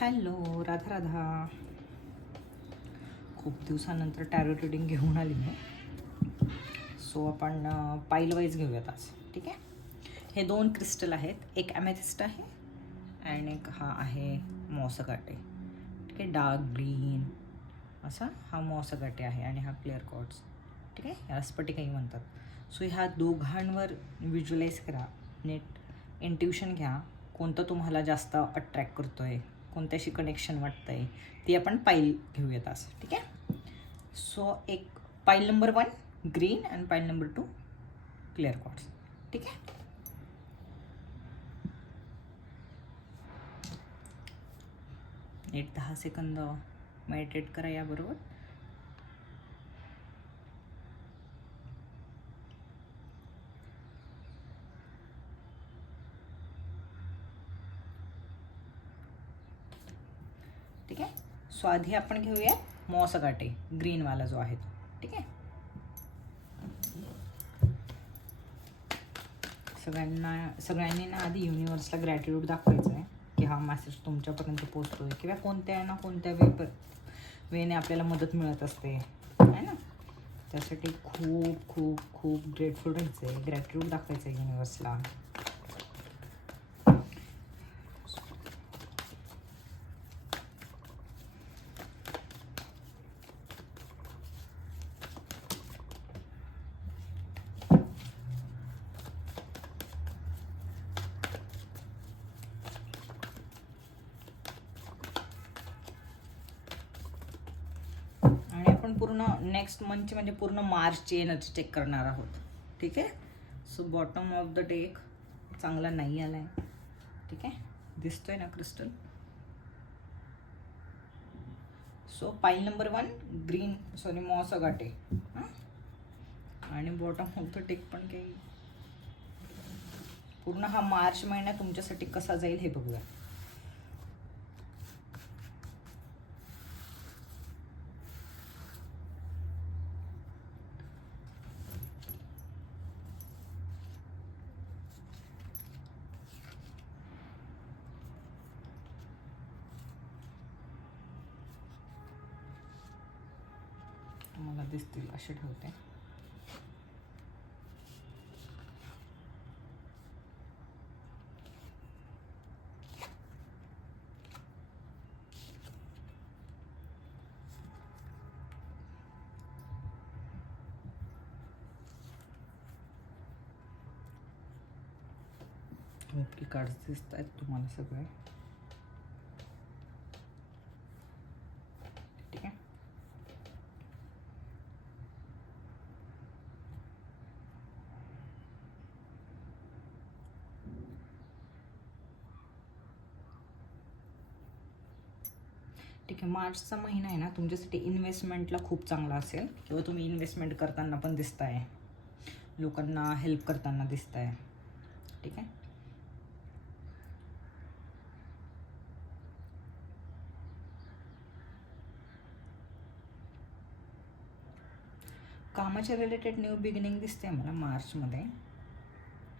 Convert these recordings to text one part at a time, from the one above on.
Hello Radha Radha. खूप दिवसानंतर tarot reading घेऊन आली मी. सो आपण पाईलवाईज घेऊयात आज ठीक आहे? हे दोन क्रिस्टल आहेत. एक ॲमेथिस्ट आहे आणि एक हा आहे मॉसगाटे. ठीक आहे? डार्क ग्रीन असा हा मॉसगाटे आहे आणि हा क्लिअर कॉट्स ठीक आहे? याला स्फटिकही म्हणतात. सो ह्या दोघांवर व्हिज्युअलाइज करा. नेट इंट्युशन घ्या. कोणतं तुम्हाला जास्त अट्रॅक्ट करतो आहे कोणत्याशी कनेक्शन वाटतं आहे ती आपण पाईल घेऊयात असं ठीक आहे? सो एक पाईल नंबर वन ग्रीन आणि पाईल नंबर टू क्लिअर कॉट्स ठीक आहे? एक दहा सेकंद मेडिटेट करा याबरोबर ठीक आहे सो आधी आपण घेऊया मॉसगाटे ग्रीनवाला जो आहे तो. ठीक आहे? सगळ्यांना सगळ्यांनी ना आधी युनिवर्सला ग्रॅटिट्यूड दाखवायचं आहे की हा मॅसेज तुमच्यापर्यंत पोचतोय किंवा कोणत्या ना कोणत्या वे वेने आपल्याला मदत मिळत असते. आहे ना? त्यासाठी खूप खूप खूप ग्रेटफुल राहायचं आहे ग्रॅटिट्यूड दाखवायचं आहे युनिवर्सला आणि आपण पूर्ण नेक्स्ट मंथची म्हणजे पूर्ण मार्चची एनर्जी चेक करणार आहोत. ठीक आहे? So bottom of the deck चांगला नाही आला आहे ठीक आहे? दिसतोय ना crystal so pile number one green sorry moss agate आणि बॉटम ऑफ द डेक पण काही. पूर्ण हा मार्च महिना तुमच्यासाठी कसा जाईल हे बघूया. मला दिसतील असे ठेवते. नक्की कार्ड्स दिसत आहेत तुम्हाला सगळे ठीक आहे ठीक आहे मार्चचा महिना आहे ना तुमच्यासाठी इन्व्हेस्टमेंटला खूप चांगला असेल. किंवा तुम्ही इन्व्हेस्टमेंट करताना पण दिसताय. लोकांना हेल्प करताना दिसत आहे ठीक आहे? कामाच्या रिलेटेड न्यू बिगिनिंग दिसते मला मार्चमध्ये.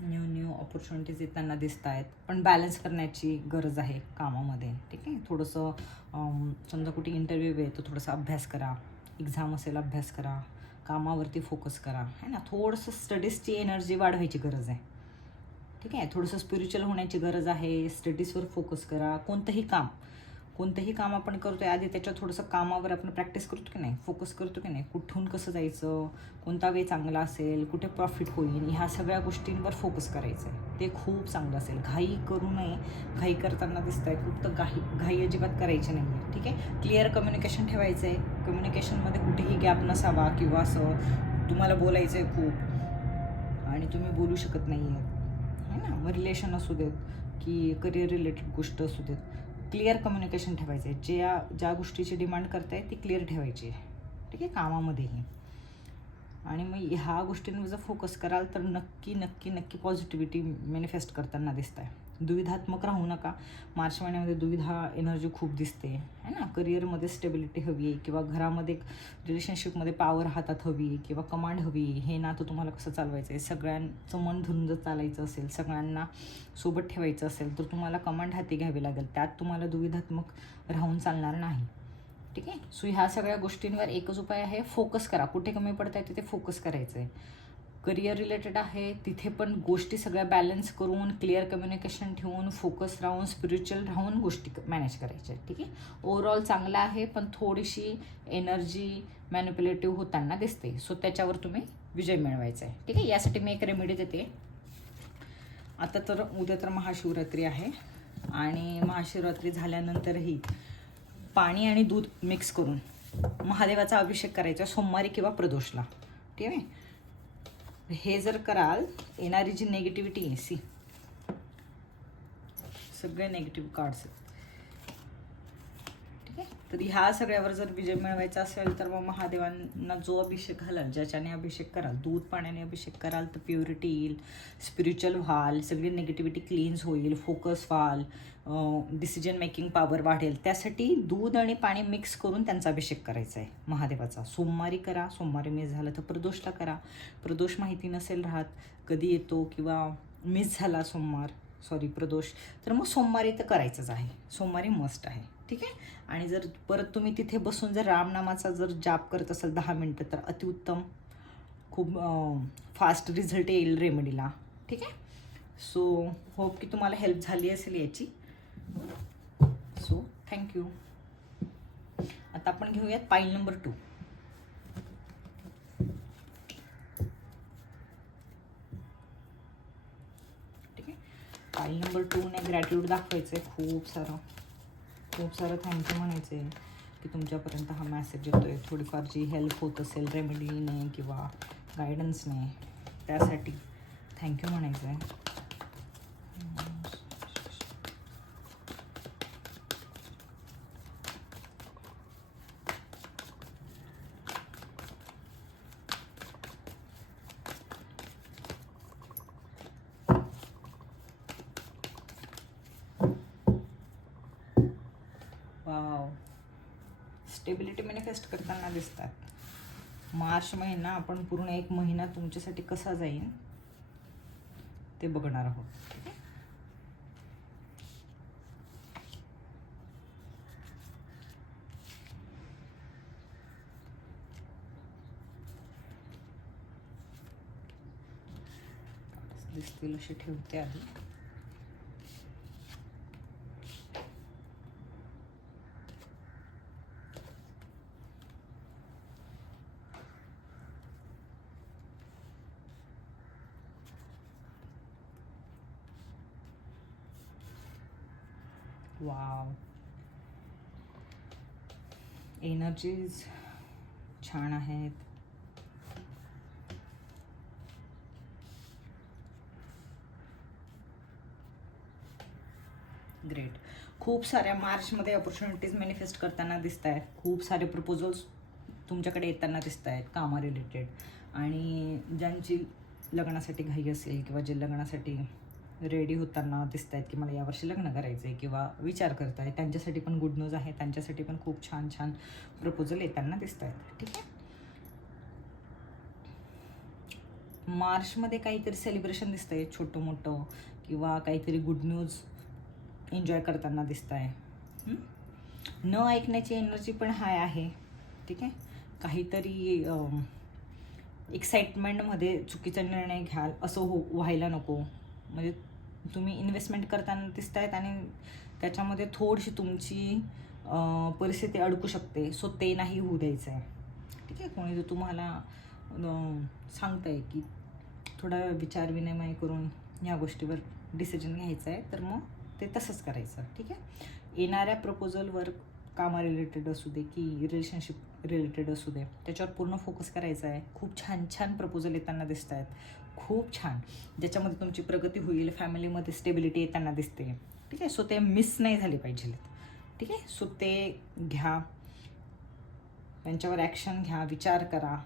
न्यू न्यू ऑपॉर्च्युनिटीज येताना दिसत आहेत पण बॅलन्स करण्याची गरज आहे कामामध्ये. ठीक आहे? थोडंसं समजा कुठे इंटरव्ह्यू आहे तर थोडासा अभ्यास करा. एक्झाम असेल अभ्यास करा. कामावरती फोकस करा. है ना? थोडंसं स्टडीजची एनर्जी वाढवायची गरज आहे. ठीक आहे? थोडंसं स्पिरिच्युअल होण्याची गरज आहे. स्टडीजवर फोकस करा. कोणतंही काम. कोणतंही काम आपण करतो आहे आधी त्याच्या थोडंसं कामावर आपण प्रॅक्टिस करतो की नाही? फोकस करतो की नाही? कुठून कसं जायचं? कोणता वे चांगला असेल? कुठे प्रॉफिट होईल? ह्या सगळ्या गोष्टींवर फोकस करायचं आहे ते खूप चांगलं असेल. घाई करू नये. घाई करताना दिसत आहे खूप तर घाई घाई अजिबात करायची नाही आहे. ठीक आहे? क्लिअर कम्युनिकेशन ठेवायचं आहे कम्युनिकेशनमध्ये कुठेही गॅप नसावा किंवा असं तुम्हाला बोलायचं आहे खूप आणि तुम्ही बोलू शकत नाही आहे है ना? मग रिलेशन असू देत की करिअर रिलेटेड गोष्ट असू देत. क्लिअर कम्युनिकेशन ठेवायचं आहे ज्या ज्या गोष्टीची डिमांड करताय ती क्लिअर ठेवायची आहे. ठीक आहे? कामामध्येही. आणि मग ह्या गोष्टींवर जर फोकस कराल तर नक्की नक्की नक्की पॉझिटिव्हिटी मॅनिफेस्ट करताना दिसत आहे दुविधात्मक राहू नका. मार्च महिन्यामध्ये दुविधा एनर्जी खूप दिसते. है ना? करिअरमध्ये स्टेबिलिटी हवी आहे किंवा घरामध्ये रिलेशनशिपमध्ये पॉवर हातात हवी किंवा कमांड हवी हे नातं तुम्हाला कसं चालवायचं आहे? सगळ्यांचं मन धरून जर चालायचं असेल सगळ्यांना सोबत ठेवायचं असेल तर तुम्हाला कमांड हाती घ्यावी लागेल. त्यात तुम्हाला दुविधात्मक राहून चालणार नाही. ठीक आहे? सो ह्या सगळ्या गोष्टींवर एकच उपाय आहे फोकस करा. कुठे कमी पडत आहे तिथे फोकस करायचं आहे करिअर रिलेटेड आहे तिथे पण गोष्टी सगळ्या बॅलन्स करून क्लिअर कम्युनिकेशन ठेवून फोकस राहून स्पिरिच्युअल राहून गोष्टी मॅनेज करायच्या ठीक आहे? ओव्हरऑल चांगला आहे पण थोडीशी एनर्जी मॅनिप्युलेटिव्ह होताना दिसते. सो त्याच्यावर तुम्ही विजय मिळवायचा आहे ठीक आहे? यासाठी मी एक रेमेडी देते. आता तर उद्या तर महाशिवरात्री आहे आणि महाशिवरात्री झाल्यानंतरही पाणी आणि दूध मिक्स करून महादेवाचा अभिषेक करायचा सोमवारी किंवा प्रदोषला ठीक आहे? हे जर कराल येणारी जी नेगेटिव्हिटी आहे सी. सगळे नेगेटिव्ह कार्ड्स आहेत. ठीक आहे? तर ह्या सगळ्यावर जर विजय मिळवायचा असेल तर मग महादेवांना जो अभिषेक घालाल ज्याच्याने अभिषेक कराल दूध पाण्याने अभिषेक कराल तर प्युरिटी येईल. स्पिरिच्युअल व्हाल सगळी निगेटिव्हिटी क्लीन्स होईल फोकस व्हाल. डिसिजन मेकिंग पॉवर वाढेल. त्यासाठी दूध आणि पाणी मिक्स करून त्यांचा अभिषेक करायचा आहे. महादेवाचा. सोमवारी करा सोमवारी मिस झालं तर प्रदोषला करा. प्रदोष माहिती नसेल राहत कधी येतो किंवा मिस झाला सोमवार सॉरी प्रदोष तर मग सोमवारी तर करायचंच आहे. सोमवारी मस्ट आहे. ठीक आहे? आणि जर परत तुम्ही तिथे बसून जर रामनामाचा जर जाप करत असाल दहा मिनटं तर अतिउत्तम खूप फास्ट रिझल्ट येईल रेमेडीला ठीक आहे? सो होप की तुम्हाला हेल्प झाली असेल याची. सो थँक्यू आता आपण घेऊयात पाईल नंबर टू ठीक आहे? पाईल नंबर टूने ग्रॅट्यूड दाखवायचं आहे खूप सारं. खूप सारं थँक्यू म्हणायचं आहे की तुमच्यापर्यंत हा मॅसेज येतो आहे थोडीफार जी हेल्प होत असेल रेमेडीने किंवा गायडन्सने त्यासाठी थँक्यू म्हणायचं आहे वाव स्टेबिलिटी मॅनिफेस्ट करताना दिसतात. मार्च महिना आपण पूर्ण एक महिना तुमच्यासाठी कसा जाईल ते बघणार आहोत. ठीक आहे दिसतील असे ठेवते आधी. वाव एनर्जीज छान आहेत. ग्रेट खूप साऱ्या मार्चमध्ये ऑपॉर्च्युनिटीज मॅनिफेस्ट करताना दिसत आहेत खूप सारे प्रपोजल्स तुमच्याकडे येताना दिसत आहेत कामा रिलेटेड आणि ज्यांची लग्नासाठी घाई असेल किंवा जे लग्नासाठी रेडी होताना दिसत आहेत की मला यावर्षी लग्न करायचं आहे किंवा विचार करत आहे त्यांच्यासाठी पण गुड न्यूज आहे. त्यांच्यासाठी पण खूप छान छान प्रपोजल येताना दिसत आहेत ठीक आहे? मार्चमध्ये काहीतरी सेलिब्रेशन दिसतं आहे छोटं मोठं किंवा काहीतरी गुड न्यूज एन्जॉय करताना दिसत आहे न ऐकण्याची एनर्जी पण हाय आहे. ठीक आहे? काहीतरी एक्साइटमेंटमध्ये चुकीचा निर्णय घ्याल असं हो व्हायला नको. म्हणजे तुम्ही इन्व्हेस्टमेंट करताना दिसत आहेत आणि त्याच्यामध्ये थोडीशी तुमची परिस्थिती अडकू शकते. सो ते नाही होऊ द्यायचं आहे ठीक आहे कोणी जर तुम्हाला सांगताय आहे की थोडा विचार विनिमय करून ह्या गोष्टीवर डिसिजन घ्यायचं आहे तर मग ते तसंच करायचं. ठीक आहे? येणाऱ्या प्रपोजलवर कामा रिलेटेड असू दे की रिलेशनशिप रिलेटेड असू दे त्याच्यावर पूर्ण फोकस करायचा आहे. खूप छान छान प्रपोजल येताना दिसत आहेत खूप छान. ज्याच्यामध्ये तुमची प्रगती होईल फॅमिलीमध्ये स्टेबिलिटी येताना दिसते. ठीक आहे? सो ते मिस नाही झाले पाहिजे. ठीक आहे? सो ते घ्या. त्यांच्यावर ॲक्शन घ्या विचार करा.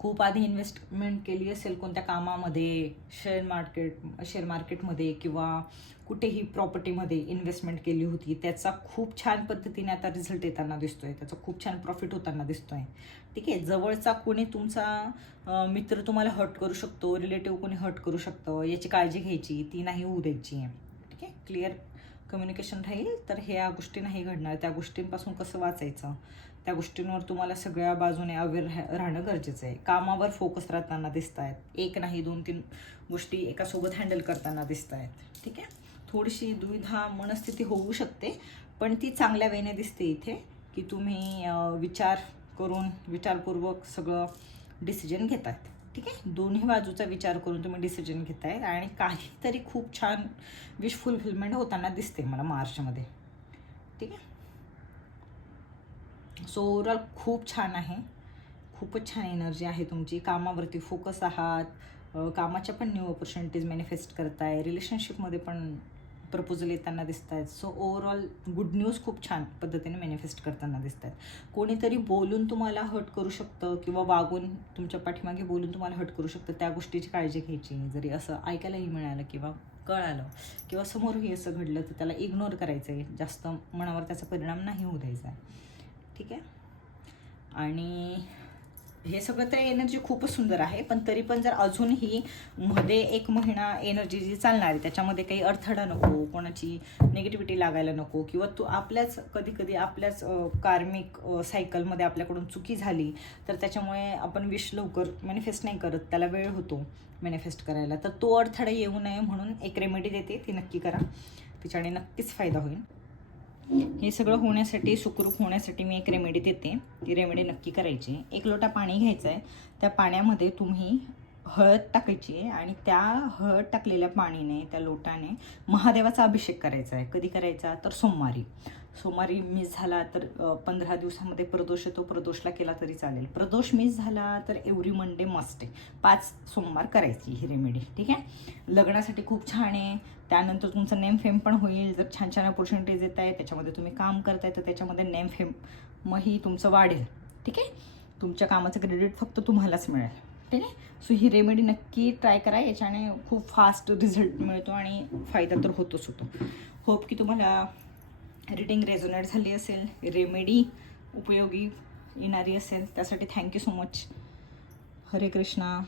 खूप आधी इन्व्हेस्टमेंट केली असेल कोणत्या कामामध्ये शेअर मार्केट शेअर मार्केटमध्ये किंवा कुठेही प्रॉपर्टीमध्ये इन्व्हेस्टमेंट केली होती त्याचा खूप छान पद्धतीने आता रिझल्ट येताना दिसतो आहे त्याचा खूप छान प्रॉफिट होताना दिसतो आहे ठीक आहे? जवळचा कोणी तुमचा मित्र तुम्हाला हर्ट करू शकतो रिलेटिव्ह कोणी हर्ट करू शकतं याची काळजी घ्यायची ती नाही होऊ द्यायची. ठीक आहे? क्लिअर कम्युनिकेशन राहील? तर ह्या गोष्टी नाही घडणार. त्या गोष्टींपासून कसं वाचायचं? त्या गोष्टींवर तुम्हाला सगळ्या बाजूने अवेअर राहणं गरजेचं आहे. कामावर फोकस राहताना दिसत आहेत एक नाही दोन तीन गोष्टी एकासोबत हँडल करताना दिसत आहेत ठीक आहे? थोडीशी दुविधा मनस्थिती होऊ शकते पण ती चांगल्या वेने दिसते इथे की तुम्ही विचार करून विचारपूर्वक सगळं डिसिजन घेत आहेत ठीक आहे? दोन्ही बाजूचा विचार करून तुम्ही डिसिजन घेताय आणि काहीतरी खूप छान विश फुलफिलमेंट होताना दिसते मला मार्चमध्ये. ठीक आहे? सो ओवरऑल खूप छान आहे. खूपच छान एनर्जी आहे तुमची. कामावरती फोकस आहात. कामाच्या पण न्यू ऑपॉर्च्युनिटीज मॅनिफेस्ट करताय. रिलेशनशिपमध्ये पण प्रपोजल येताना दिसत आहेत सो ओवरऑल गुड न्यूज खूप छान पद्धतीने मॅनिफेस्ट करताना दिसत आहेत कोणीतरी बोलून तुम्हाला हर्ट करू शकतं किंवा वागून तुमच्या पाठीमागे बोलून तुम्हाला हर्ट करू शकतं त्या गोष्टीची काळजी घ्यायची जरी असं ऐकायलाही मिळालं किंवा कळालं किंवा समोरही असं घडलं तर त्याला इग्नोर करायचं आहे जास्त मनावर त्याचा परिणाम नाही होऊ द्यायचा. आहे ठीक आहे? आणि हे सगळं तर एनर्जी खूपच सुंदर आहे पण तरी पण जर अजूनही मध्ये एक महिना एनर्जी जी चालणार आहे त्याच्यामध्ये काही अडथळा नको कोणाची निगेटिव्हिटी लागायला नको किंवा तू आपल्याच कधी कधी आपल्याच कार्मिक सायकलमध्ये आपल्याकडून चुकी झाली तर त्याच्यामुळे आपण विश लवकर मॅनिफेस्ट नाही करत त्याला वेळ होतो मॅनिफेस्ट करायला. तर तो अडथळा येऊ नये म्हणून एक रेमेडी देते ती नक्की करा. तिच्याने नक्कीच फायदा होईल. हे सगळं होण्यासाठी सुखरूप होण्यासाठी मी एक रेमेडी देते. ती रेमेडी नक्की करायची. एक लोटा पाणी घ्यायचं आहे त्या पाण्यामध्ये तुम्ही हळद टाकायची आहे आणि त्या हळद टाकलेल्या पाणीने त्या लोटाने महादेवाचा अभिषेक करायचा आहे कधी करायचा? तर सोमवारी. सोमवारी मिस झाला तर पंधरा दिवसामध्ये प्रदोष येतो प्रदोषला केला तरी चालेल. प्रदोष मिस झाला तर एव्हरी मंडे मस्ट आहे. पाच सोमवार करायची ही रेमेडी ठीक आहे? लग्नासाठी खूप छान आहे. त्यानंतर तुमचं नेम फेम पण होईल. जर छान छान ऑपॉर्च्युनिटीज येत आहे त्याच्यामध्ये तुम्ही काम करताय तर त्याच्यामध्ये नेम फेम मही तुमचं वाढेल ठीक आहे? तुमच्या कामाचं क्रेडिट फक्त तुम्हालाच मिळेल ठीक आहे? सो ही रेमेडी नक्की ट्राय करा. याच्याने खूप फास्ट रिझल्ट मिळतो आणि फायदा तर होतोच होतो. होप की तुम्हाला रिडिंग रेझोनेट झाली असेल रेमेडी उपयोगी येणारी असेल त्यासाठी थँक्यू सो मच हरे कृष्णा.